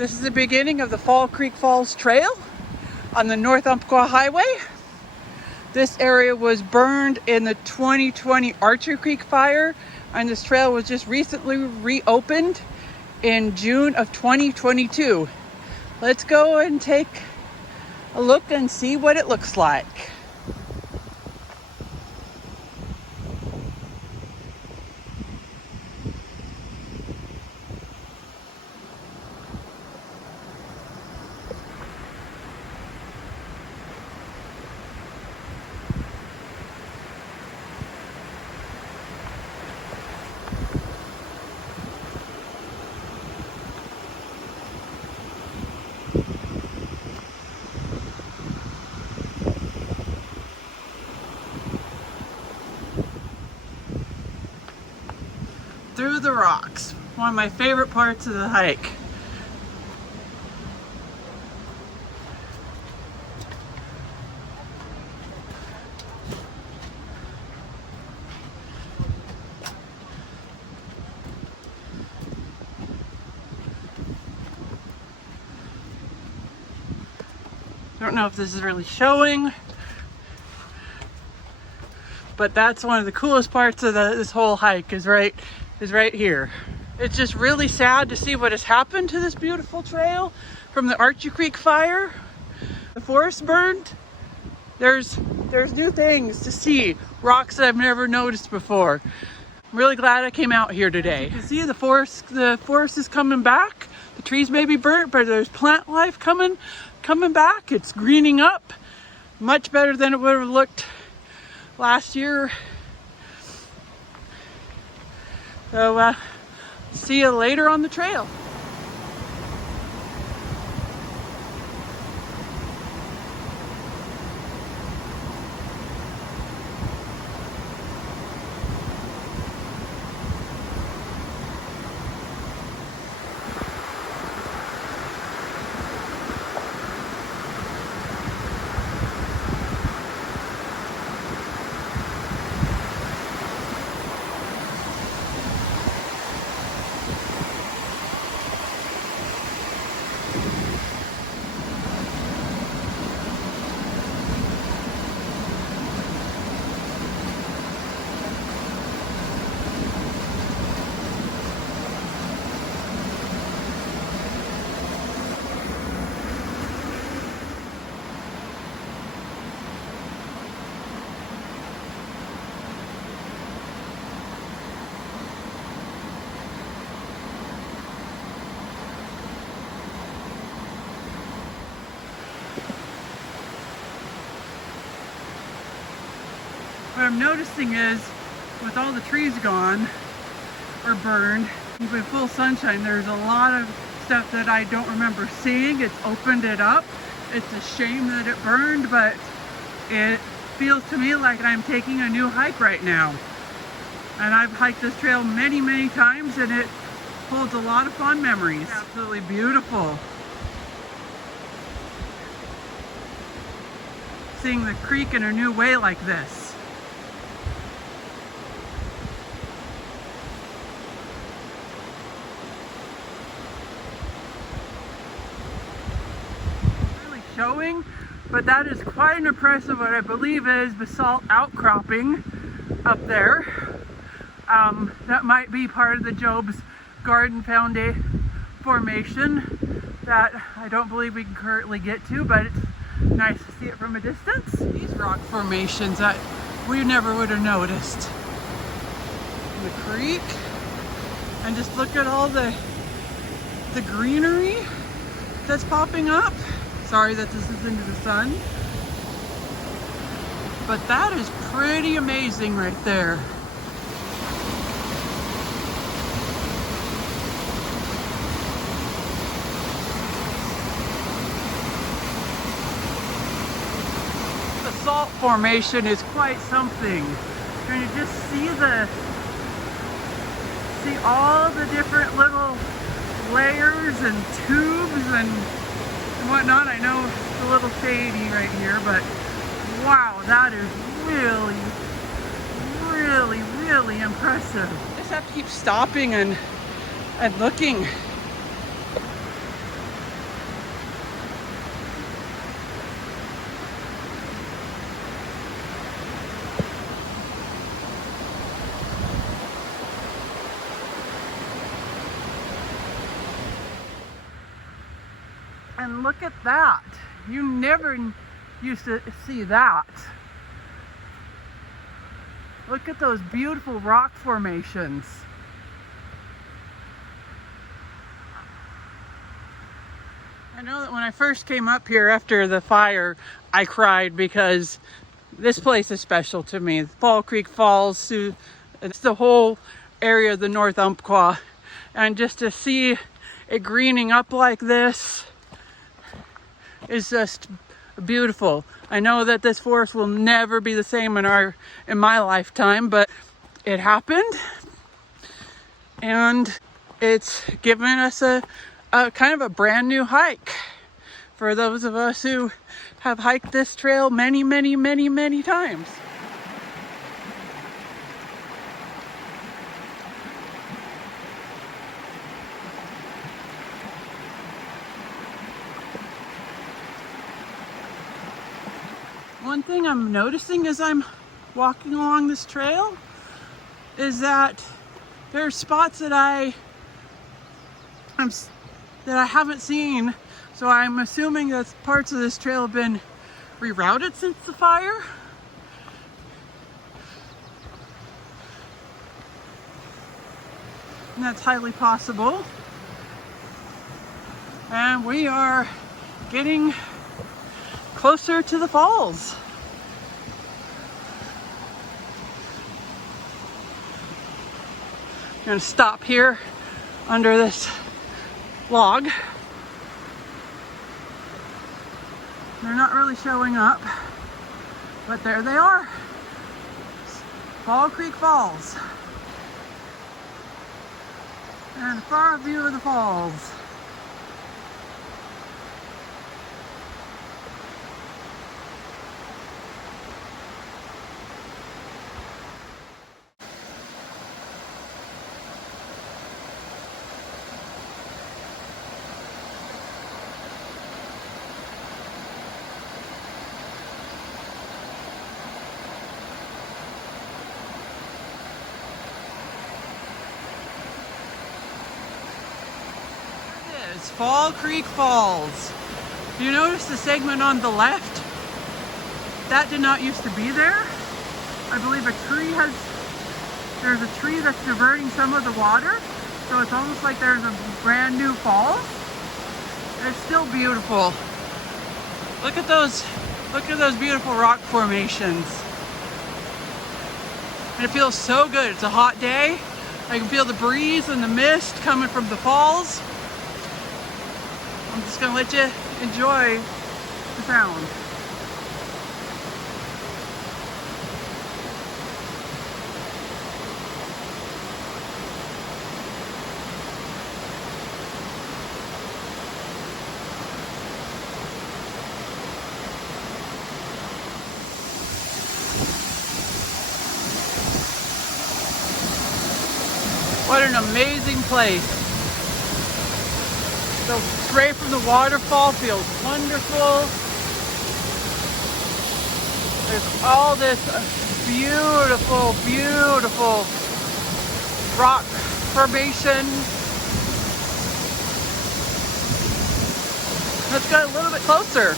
This is the beginning of the Fall Creek Falls Trail on the North Umpqua Highway. This area was burned in the 2020 Archie Creek fire, and this trail was just recently reopened in June of 2022. Let's go and take a look and see what it looks like. Through the rocks, one of my favorite parts of the hike. I don't know if this is really showing, but that's one of the coolest parts of this whole hike is right here. It's just really sad to see what has happened to this beautiful trail from the Archie Creek fire. The forest burned. There's new things to see, rocks that I've never noticed before. I'm really glad I came out here today. You can see the forest is coming back. The trees may be burnt, but there's plant life coming back. It's greening up much better than it would have looked last year. So see you later on the trail. What I'm noticing is, with all the trees gone or burned, with full sunshine, there's a lot of stuff that I don't remember seeing. It's opened it up. It's a shame that it burned, but it feels to me like I'm taking a new hike right now. And I've hiked this trail many, many times, and it holds a lot of fond memories. It's absolutely beautiful. Seeing the creek in a new way like this. Showing, but that is quite an impressive, what I believe is basalt outcropping up there. That might be part of the Job's Garden formation that I don't believe we can currently get to, but it's nice to see it from a distance. These rock formations that we never would have noticed. The creek, and just look at all the greenery that's popping up. Sorry that this is into the sun, but that is pretty amazing right there. The salt formation is quite something. Can you just see all the different little layers and tubes and whatnot. I know it's a little shady right here, but wow, that is really impressive. Just have to keep stopping and looking. And look at that. You never used to see that. Look at those beautiful rock formations. I know that when I first came up here after the fire, I cried because this place is special to me. Fall Creek Falls, it's the whole area of the North Umpqua. And just to see it greening up like this is just beautiful. I know that this forest will never be the same in my lifetime, but it happened. And it's given us a kind of a brand new hike for those of us who have hiked this trail many, many, many, many times. One thing I'm noticing as I'm walking along this trail is that there are spots that I haven't seen, so I'm assuming that parts of this trail have been rerouted since the fire. And that's highly possible. And we are getting closer to the falls. I'm gonna stop here under this log. They're not really showing up, but there they are. Fall Creek Falls. And a far view of the falls. Fall Creek Falls. You notice the segment on the left? That did not used to be there. I believe there's a tree that's diverting some of the water. So it's almost like there's a brand new falls. And it's still beautiful. Look at those beautiful rock formations. And it feels so good. It's a hot day. I can feel the breeze and the mist coming from the falls. I'm just gonna let you enjoy the sound. What an amazing place. The spray from the waterfall feels wonderful. There's all this beautiful, beautiful rock formation. Let's get a little bit closer.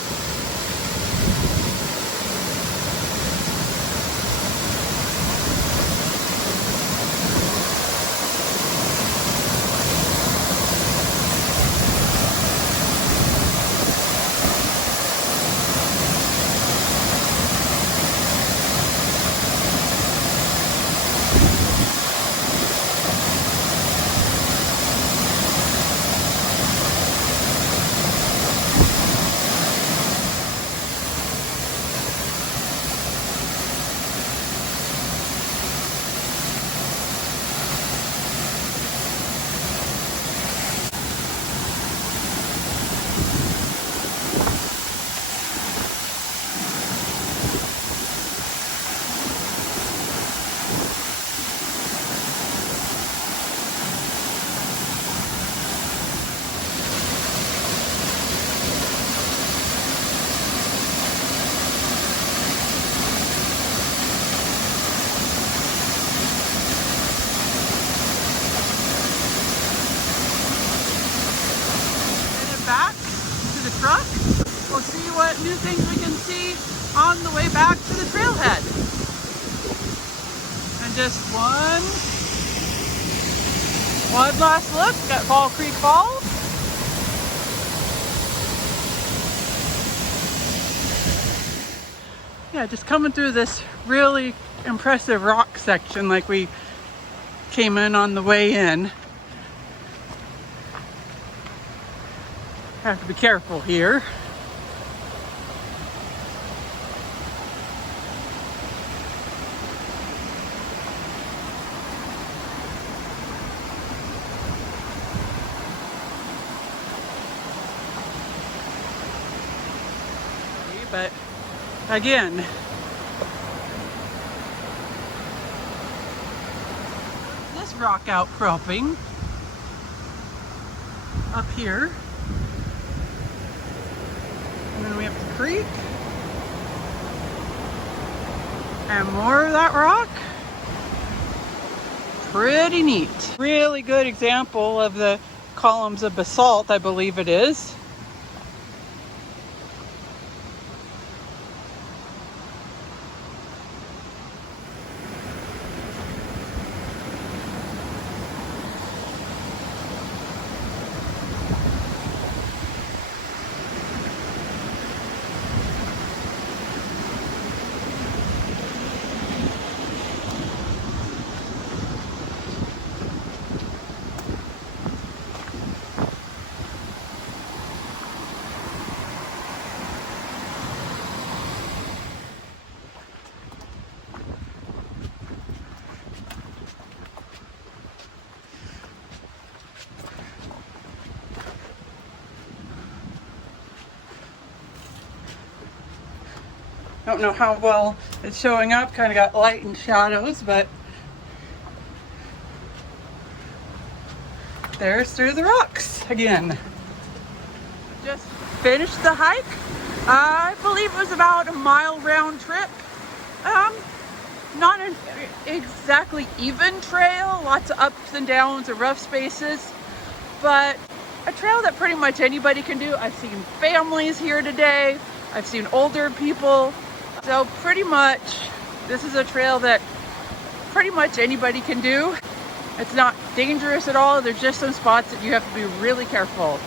see what new things we can see on the way back to the trailhead. And just one last look at Fall Creek Falls. Yeah, just coming through this really impressive rock section like we came in on the way in. Have to be careful here. But again, this rock outcropping up here. And then we have the creek. And more of that rock. Pretty neat. Really good example of the columns of basalt, I believe it is. Don't know how well it's showing up, kind of got light and shadows, but there's through the rocks again. Just finished the hike. I believe it was about a mile round trip. Not an exactly even trail, lots of ups and downs and rough spaces, but a trail that pretty much anybody can do. I've seen families here today. I've seen older people. So pretty much, this is a trail that pretty much anybody can do. It's not dangerous at all. There's just some spots that you have to be really careful.